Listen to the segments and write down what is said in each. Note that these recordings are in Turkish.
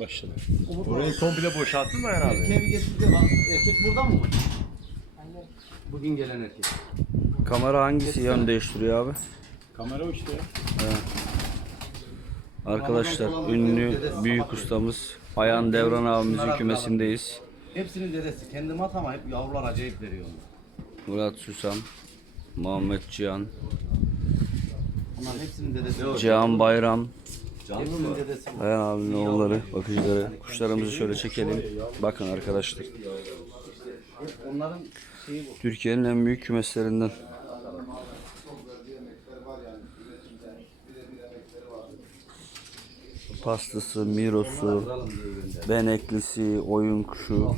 Başladı. Orayı komple boşalttın mı abi? Erkeğe bir getirdi. Bak, Erkek burada mı? Bugün gelen erkek. Kamera hangisi yön değiştiriyor abi? Kamera o işte. Arkadaşlar ünlü büyük ustamız Ayhan Devran abimizin kümesindeyiz. Hepsinin dedesi. Kendime at ama hep yavrular acayip veriyor. onlar. Murat Susam, Muhammed Cihan, Bunların hepsinin dedesi. Cihan Bayram. Ayhan abinin oğulları, bakıcıları. Kuşlarımızı şöyle çekelim. Bakın arkadaşlar. Onların şeyi bu. Türkiye'nin en büyük kümeslerinden. Pastası, mirosu, beneklisi, oyun kuşu.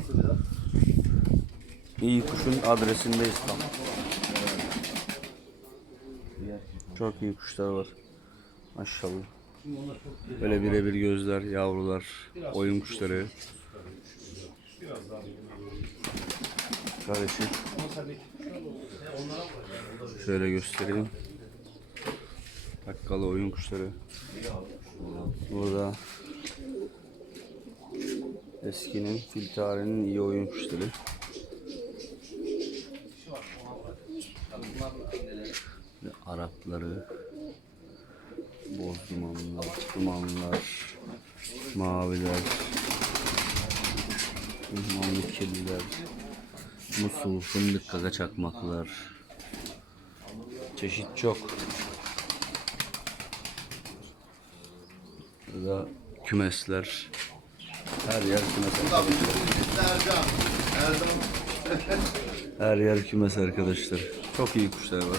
İyi kuşun adresindeyiz tam. Çok iyi kuşlar var. Maşallah. Böyle birebir gözler, yavrular, oyun kuşları. Karışık. Şöyle göstereyim. Takkalı oyun kuşları. Burada eskinin fil tarihinin iyi oyun kuşları. Ve Arapları, boz dumanlar, maviler, dumanlı kirliler, musul, fındık kaka çakmaklar. Çeşit çok. Burada kümesler. Her yer kümes arkadaşlar. Her yer kümes arkadaşlar. Çok iyi kuşlar var.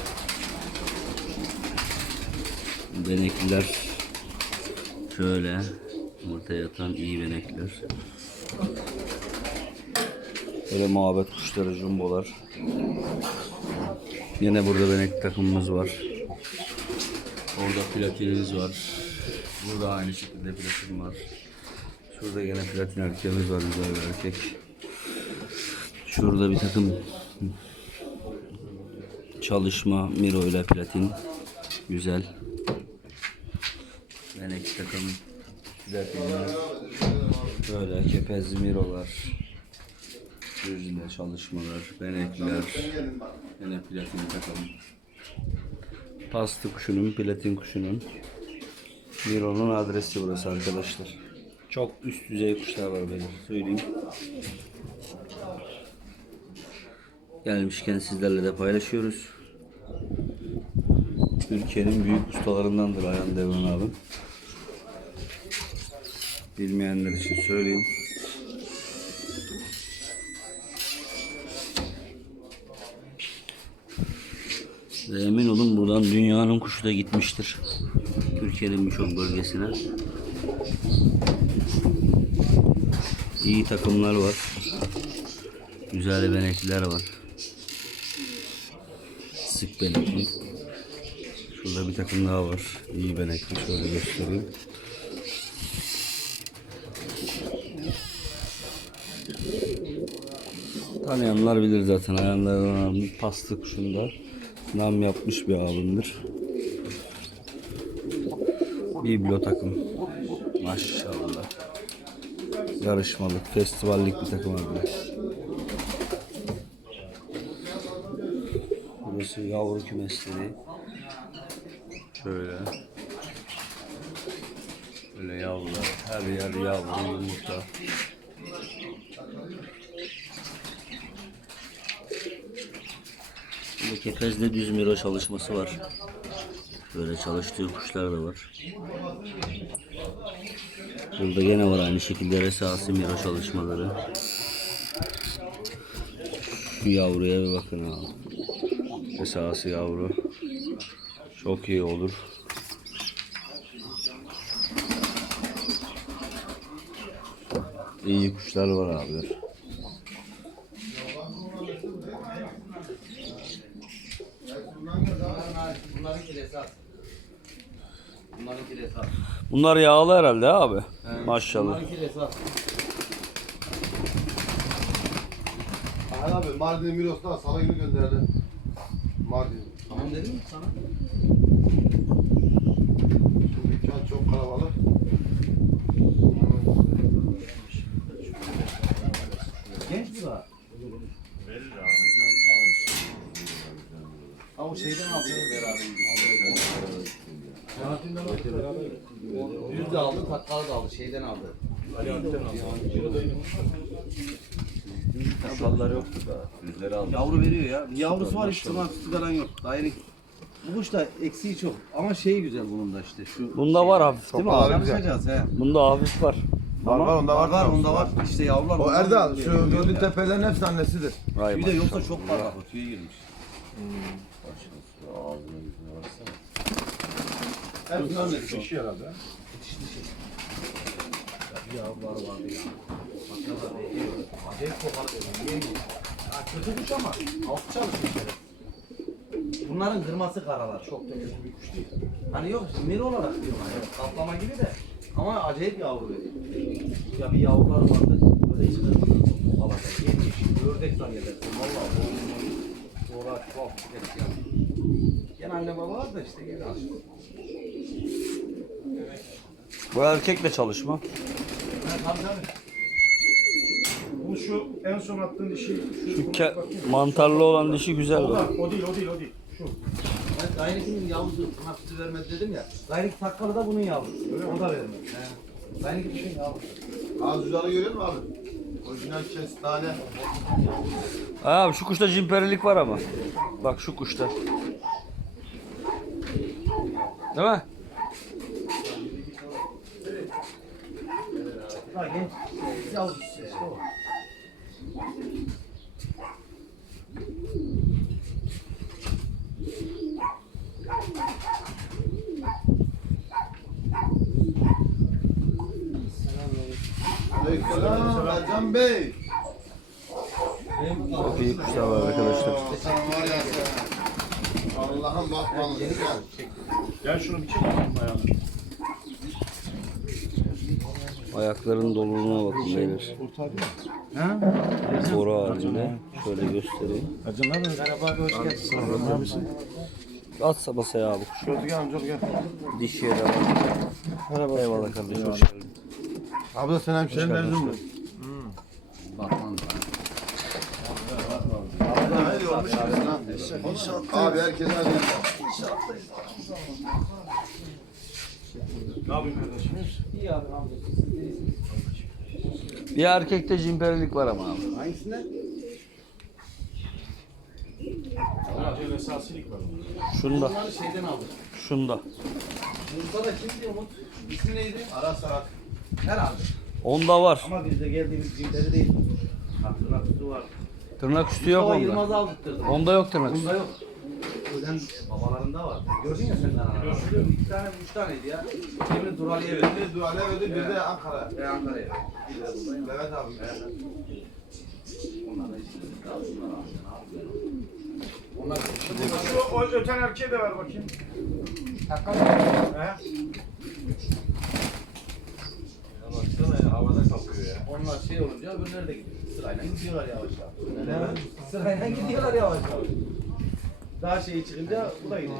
Benekliler şöyle yumurta yatan iyi benekliler. Böyle muhabbet kuşları, jumbolar. Yine burada benek takımımız var. Orada platinimiz var. Burada aynı şekilde platin var. Şurada yine platin erkeğimiz var, güzel bir erkek. Şurada bir takım çalışma Miro ile platin. Güzel. Benek takım platinler. Böyle kepezli Miro'lar. Düzle çalışmalar, benekler. Yine platin takım. Pastı kuşunun, platin kuşunun. Miro'nun adresi burası arkadaşlar. Çok üst düzey kuşlar var benim söyleyeyim. Gelmişken sizlerle de paylaşıyoruz. Türkiye'nin büyük ustalarındandır Ayhan Devran abi. Bilmeyenler için söyleyeyim. Ve emin olun buradan dünyanın kuşu da gitmiştir. Türkiye'nin birçok bölgesine. İyi takımlar var. Güzel benekliler var. Sık benekli. Şurada bir takım daha var. İyi benekli. Şöyle göstereyim. Tanıyanlar bilir zaten. Ayağından pastı kuşunda nam yapmış bir abimdir. Biblo takım. Maşallah. Yarışmalık, festivallik bir takım abi. Burası yavru kümesleri. Şöyle. Böyle yavrular. Her yer yavru, yumurta. Burada kepezde düz miro çalışması var. Böyle çalıştığı kuşlar da var. Burada gene var aynı şekilde resası miro çalışmaları. Şu yavruya bir bakın abi. Resası yavru. Çok iyi olur. İyi kuşlar var abiler. Bunlar yağlı herhalde abi. Evet. Maşallah. Bunlarınki de abi Mardin'e Miros'tan salı günü gönderdi. Mardin. Tamam dedim mi sana? Şu dükkan çok kalabalık. Genç mi daha? Verir abi. Ama şeyden alacağız beraber. Düz de aldı, takkalı da aldı. Şeyden aldı. Sakallar yoktu da. Yüzleri aldı. Yavru veriyor ya. Yavrusu var hiç tırnak falan yok. Daire bu kuş da eksiği çok. Ama şey güzel bunun da işte şu. Bunda var hafif. Değil mi? Güzel. Çalışacağız he. Bunda hafif var. Var var onda Var var. onda var. İşte yavrular. O Erdal şu gördüğün tepelerin hepsi annesidir. Vay Bir de yoksa çok parlak. Tüye girmiş. Ağzına yüzüne baksana. Hepsi annesi. Kişi herhalde. Yavrular vardı ya. Maşallah veriyor. Acayip kokalı veriyor. Ya kötü kuş ama altı çalışıyor. Bunların kırması karalar. Çok da kötü bir kuş değil. Hani yok meri olarak diyorlar. Evet, kaplama gibi de. Ama acayip yavru veriyor. Ya bir yavrular vardı. Böyle hiç kırmızı. Alacak. Yetmiş. Ördek zannedersin. Valla. Sonra çok evet ya. Gene anne baba var da işte gene aşk. Bu erkekle çalışma. Bu şu en son attığın dişi. Şu, Şu ke- mantarlı olan dişi güzel o, bak. da, o değil, o değil, o değil. Şu. Ben Gayriki'nin yavrusu buna sütü vermedi dedim ya. Gayrik takkalı da bunun yavrusu. O da vermedi. He. Gayriki'nin yavrusu. Az rüzgarı görüyor musun abi? Orijinal kestane. Abi şu kuşta cimperilik var ama. Bak şu kuşta. Değil mi? Genç. Yavrusu işte Bey. Çok iyi kuşlar arkadaşlar. Allah'ım bakmanız güzel. Gel şunu bir çek ayağını. Ayakların doluluğuna bakın beyler. Boru halinde. Şöyle göstereyim. Merhaba abi hoş geldin. Atsa basaya abi kuş. Şöyle gel amca gel. Dişiye de bak. Merhaba. Eyvallah kardeşim hoş geldin. Abi da sen hemşerin verdin mi? Bakman Abi herkese hadi. Ne yapayım kardeşim? İyi abi amca. Bir erkekte cimperilik var ama abi. Hangisinden? Acele esasilik var. Şunda. Bunları şeyden aldık. Şunda. Burada da kimdi Umut? İsmi neydi? Aras Aras. Herhalde. Onda var. Ama bizde geldiğimiz günleri değil. Hatırlat su var. Tırnak üstü yok Mustafa onda. Yılmaz'ı aldırttırdım. Onda yok tırnak üstü. Bunda yok. Ölen babalarında var. Gördün ya sen ana. İki tane, üç taneydi ya. Birini Durali'ye verdi. Bir Duale verdi bir de Ankara'ya de buradayım. Mehmet abi. Onlar da işte. Ne yapıyor? Onlar Şu o öten erkeğe de ver bakayım. Takkalı. He? Baksana havada kalkıyor ya. Onlar şey olunca öbürleri de gidiyor. Sırayla gidiyorlar yavaş yavaş. Sırayla gidiyorlar yavaş yavaş. Daha şey çıkınca bu da gidiyor.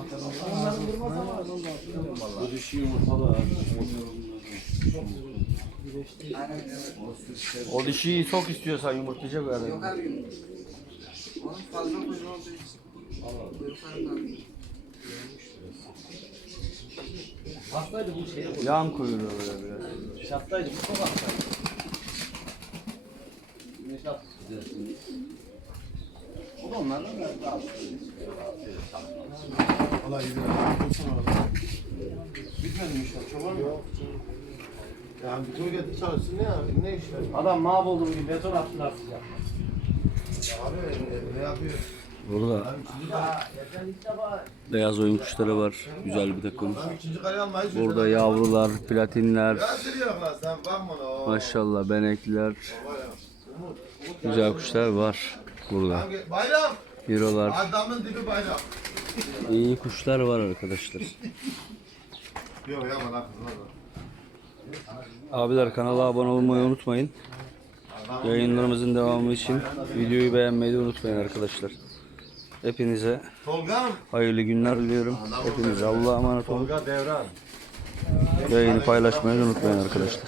Onların durmaz ama. Bu dişi yumurtalı. O dişiyi çok istiyorsan yumurtlayacak yani. Hastaydı bu şeye koydu. Yan kuyruğu böyle biraz. Şaftaydı bu çok hastaydı. Ne şaft güzelsin. O da onlardan biraz daha Valla iyi Bitmedi mi işler? Çoban mı? Yani tur getir çalışsın ne ya? Ne işler? Adam mahvoldu bugün beton attılar sıcak. Abi ne yapıyor? Burada Abi beyaz oyun kuşları var. Güzel bir takım. abi Burada yavrular, platinler, maşallah Umut güzel kuşlar var burada. Bayram. Hero'lar, Adamın dibi bayram. iyi kuşlar var arkadaşlar. Yok ya bana. Abiler kanala abone olmayı unutmayın. Yayınlarımızın devamı için videoyu beğenmeyi de unutmayın arkadaşlar. Hepinize Tolga. hayırlı günler diliyorum. Hepinize Allah'a emanet olun. Tolga Devran. Yayını paylaşmayı unutmayın arkadaşlar.